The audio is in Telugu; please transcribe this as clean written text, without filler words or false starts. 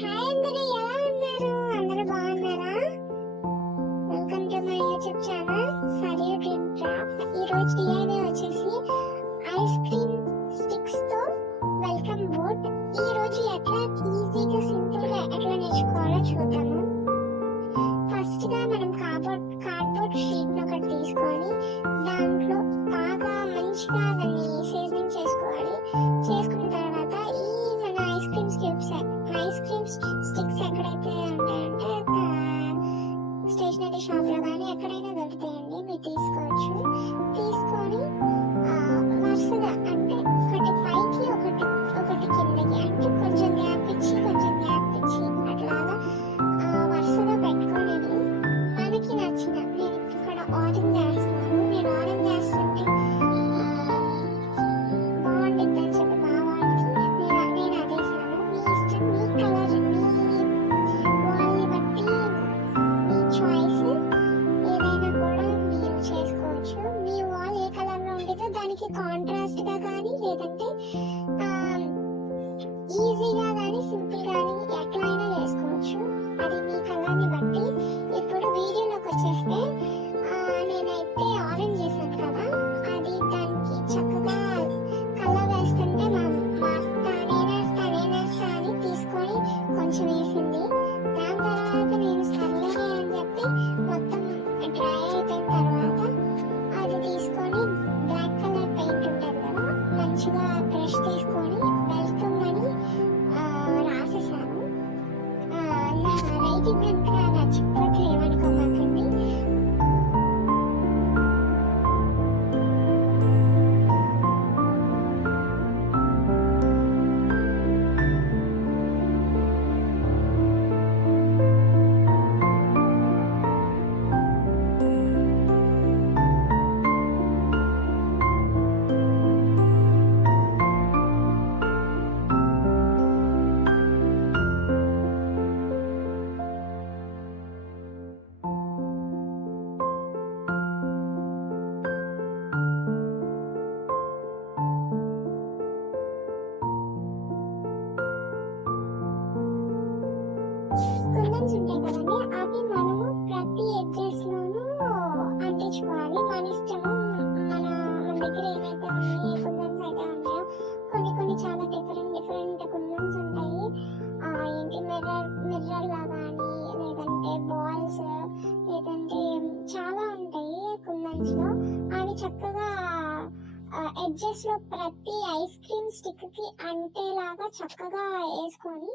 హాయ్ అందరూ, ఎలా ఉన్నారు? అందరూ బాగున్నారా? Welcome to my YouTube channel Sarayu dream craft. ఈ రోజు డిఐవై వచ్చేసి ఐస్ క్రీమ్ స్టిక్స్ తో వెల్కమ్ బోర్డ్. ఈ రోజు ఎట్లా ఈజీగా సింపుల్ గా ఎట్లా నేర్చుకోవాలో చూద్దాము. ఫస్ట్ గా మనం కార్డ్బోర్డ్ షీట్ ఒకటి తీసుకొని దాంట్లో బాగా మంచిగా దాన్ని సీజనింగ్ చేసుకోవాలి. చేసుకున్న తర్వాత ఈ మన ఐస్ క్రీమ్ స్టిక్స్ ఎక్కడైతే ఉంటాయంటే స్టేషనరీ షాప్ లో కానీ ఎక్కడైనా దొరుకుతాయండి, మీరు తీసుకోవచ్చు. తీసుకొని వరుసగా అంటే ఒకటి పైకి ఒకటి కిందకి, అంటే కొంచెం గ్యాప్ ఇచ్చి అట్లాగా వరుసగా పెట్టుకొని మనకి నచ్చిన, నేను ఇక్కడ ఆరెంజ్ వేస్తున్నాను. నేను ఆరెంజ్ వేస్తుంటే బాగుంటుంది అని చెప్పి మా వాళ్ళకి నేను అదేసాను. మీ ఇష్టం, మీ కలర్, మీ వాళ్ళని బట్టి మీ చాయిస్ ఏదైనా కూడా మీరు చేసుకోవచ్చు. మీ వాల్ ఏ కలర్ లో ఉంటుందో దానికి కాంట్రాస్ట్ గా కానీ లేదంటే ఈజీగా కానీ సింపుల్ కానీ ఎట్లా అయినా చేసుకోవచ్చు. అది మీ కలర్ ని బట్టి. ఇప్పుడు వీడియోలోకి వచ్చేస్తే నేనైతే ఆరెంజ్ చేశాను కదా, అది దానికి చక్కగా కలర్ వేస్తుంటే మా అత్త నేనేస్తా అని తీసుకొని కొంచెం వేసింది. దాని తర్వాత నేను సర్లే అని చెప్పి మొత్తం డ్రై అయిపోయిన తర్వాత అది తీసుకొని బ్లాక్ కలర్ పెయింట్ ఉంటుంది కదా, మంచిగా బ్రష్ తీసుకొని వెల్కమ్ అని రాసేసాను. నా రైటింగ్ కనుక నచ్చకపోతే ఏమనుకోమాకండి. కుందన్స్ ఉంటాయి కదండి, అవి మనము ప్రతి ఎడ్జెస్ లోనూ అంటించుకోవాలి. మన ఇష్టము, మన దగ్గర ఏమైతే ఉన్నాయి కుందన్స్ అయితే ఉన్నాయో. కొన్ని చాలా డిఫరెంట్ కుందన్స్ ఉంటాయి. ఏంటి మిర్రర్ లాగా అని, లేదంటే బాల్స్, లేదంటే చాలా ఉంటాయి కుందన్స్ లో. అవి చక్కగా ఎడ్జెస్ లో ప్రతి ఐస్ క్రీమ్ స్టిక్ కి అంటేలాగా చక్కగా వేసుకొని